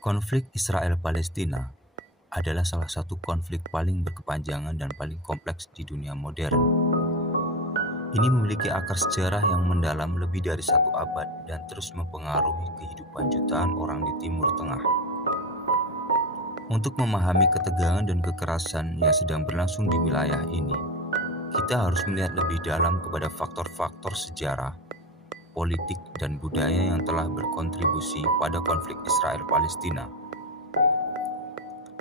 Konflik Israel-Palestina adalah salah satu konflik paling berkepanjangan dan paling kompleks di dunia modern. Ini memiliki akar sejarah yang mendalam lebih dari 1 abad dan terus mempengaruhi kehidupan jutaan orang di Timur Tengah. Untuk memahami ketegangan dan kekerasan yang sedang berlangsung di wilayah ini, kita harus melihat lebih dalam kepada faktor-faktor sejarah, politik, dan budaya yang telah berkontribusi pada konflik Israel-Palestina.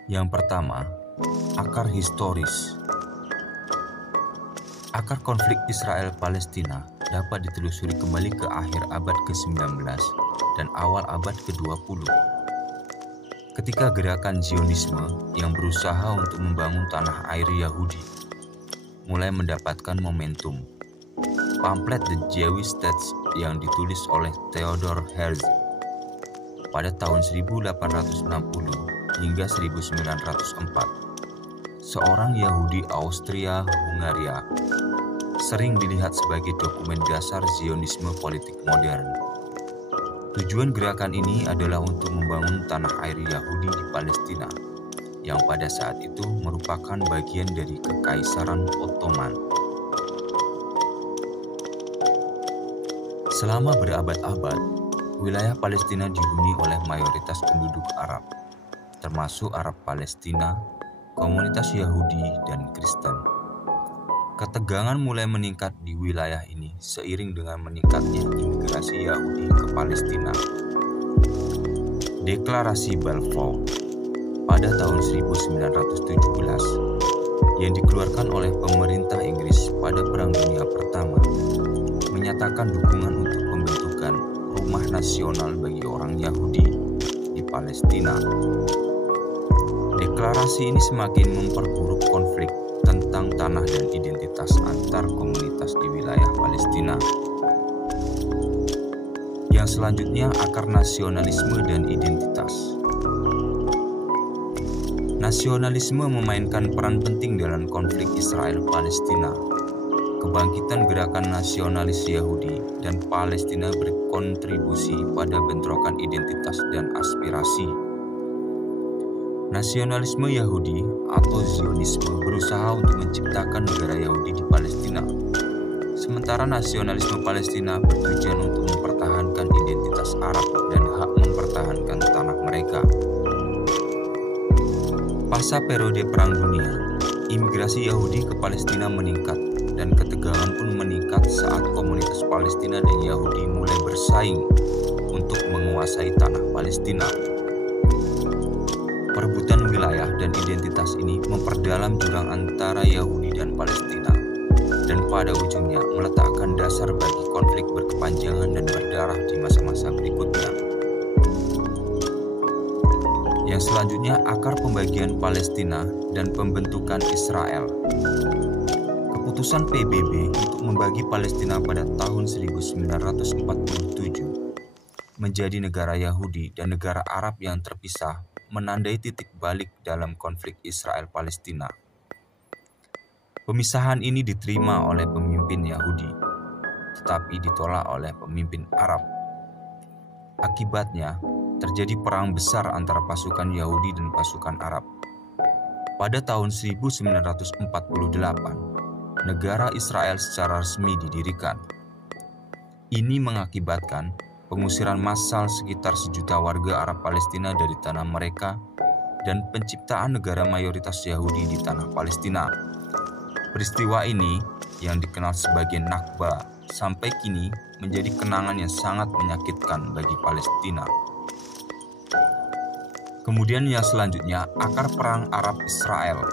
Yang pertama, akar historis. Akar konflik Israel-Palestina dapat ditelusuri kembali ke akhir abad ke-19 dan awal abad ke-20. Ketika gerakan Zionisme yang berusaha untuk membangun tanah air Yahudi mulai mendapatkan momentum. Pamflet The Jewish State yang ditulis oleh Theodor Herzl pada tahun 1860 hingga 1904, seorang Yahudi Austria-Hungaria, sering dilihat sebagai dokumen dasar Zionisme politik modern. Tujuan gerakan ini adalah untuk membangun tanah air Yahudi di Palestina, yang pada saat itu merupakan bagian dari Kekaisaran Ottoman. Selama berabad-abad, wilayah Palestina dihuni oleh mayoritas penduduk Arab, termasuk Arab Palestina, komunitas Yahudi, dan Kristen. Ketegangan mulai meningkat di wilayah ini seiring dengan meningkatnya imigrasi Yahudi ke Palestina. Deklarasi Balfour pada tahun 1917 yang dikeluarkan oleh pemerintah Inggris pada Perang Dunia Pertama menyatakan dukungan untuk pembentukan rumah nasional bagi orang Yahudi di Palestina. Deklarasi ini semakin memperburuk konflik tentang tanah dan identitas antar komunitas di wilayah Palestina. Yang selanjutnya, akar nasionalisme dan identitas. Nasionalisme memainkan peran penting dalam konflik Israel-Palestina. Kebangkitan gerakan nasionalis Yahudi dan Palestina berkontribusi pada bentrokan identitas dan aspirasi. Nasionalisme Yahudi atau Zionisme berusaha untuk menciptakan negara Yahudi di Palestina, sementara nasionalisme Palestina bertujuan untuk mempertahankan identitas Arab dan hak mempertahankan tanah mereka. Pasca periode Perang Dunia, imigrasi Yahudi ke Palestina meningkat dan ketegangan pun meningkat saat komunitas Palestina dan Yahudi mulai bersaing untuk menguasai tanah Palestina. Perebutan wilayah dan identitas ini memperdalam jurang antara Yahudi dan Palestina dan pada ujungnya meletakkan dasar bagi konflik berkepanjangan dan berdarah di masa-masa berikutnya. Yang selanjutnya, akar pembagian Palestina dan pembentukan Israel. Keputusan PBB untuk membagi Palestina pada tahun 1947 menjadi negara Yahudi dan negara Arab yang terpisah menandai titik balik dalam konflik Israel-Palestina. Pemisahan ini diterima oleh pemimpin Yahudi, tetapi ditolak oleh pemimpin Arab. Akibatnya, terjadi perang besar antara pasukan Yahudi dan pasukan Arab. Pada tahun 1948, negara Israel secara resmi didirikan. Ini mengakibatkan pengusiran massal sekitar 1 juta warga Arab Palestina dari tanah mereka dan penciptaan negara mayoritas Yahudi di tanah Palestina. Peristiwa ini yang dikenal sebagai Nakba sampai kini menjadi kenangan yang sangat menyakitkan bagi Palestina. Kemudian yang selanjutnya, akar perang Arab-Israel.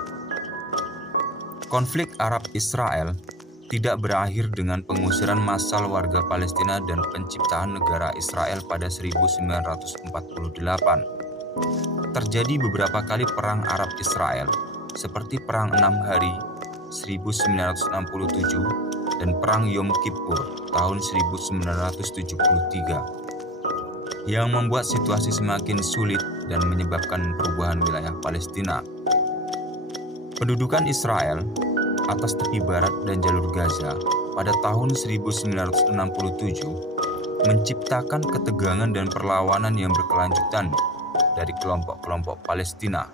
Konflik Arab-Israel tidak berakhir dengan pengusiran massal warga Palestina dan penciptaan negara Israel pada 1948. Terjadi beberapa kali perang Arab-Israel, seperti Perang 6 Hari 1967 dan Perang Yom Kippur tahun 1973, yang membuat situasi semakin sulit dan menyebabkan perubahan wilayah Palestina. Pendudukan Israel atas tepi barat dan jalur Gaza pada tahun 1967 menciptakan ketegangan dan perlawanan yang berkelanjutan dari kelompok-kelompok Palestina.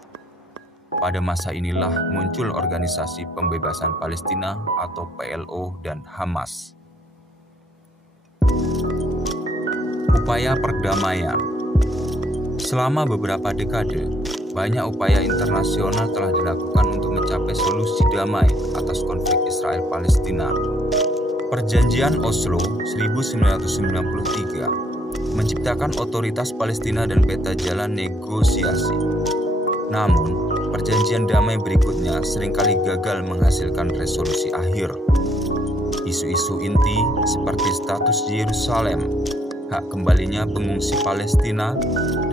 Pada masa inilah muncul Organisasi Pembebasan Palestina atau PLO dan Hamas. Upaya perdamaian. Selama beberapa dekade, banyak upaya internasional telah dilakukan untuk mencapai solusi damai atas konflik Israel-Palestina. Perjanjian Oslo 1993 menciptakan otoritas Palestina dan peta jalan negosiasi. Namun, perjanjian damai berikutnya seringkali gagal menghasilkan resolusi akhir. Isu-isu inti seperti status Yerusalem, hak kembalinya pengungsi Palestina,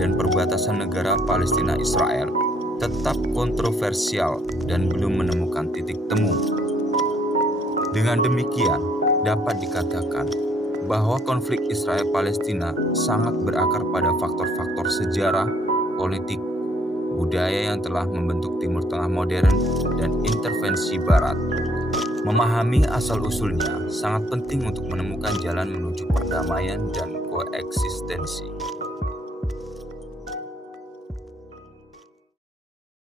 dan perbatasan negara Palestina-Israel tetap kontroversial dan belum menemukan titik temu. Dengan demikian, dapat dikatakan bahwa konflik Israel-Palestina sangat berakar pada faktor-faktor sejarah, politik, budaya yang telah membentuk Timur Tengah modern, dan intervensi Barat. Memahami asal-usulnya sangat penting untuk menemukan jalan menuju perdamaian dan koeksistensi.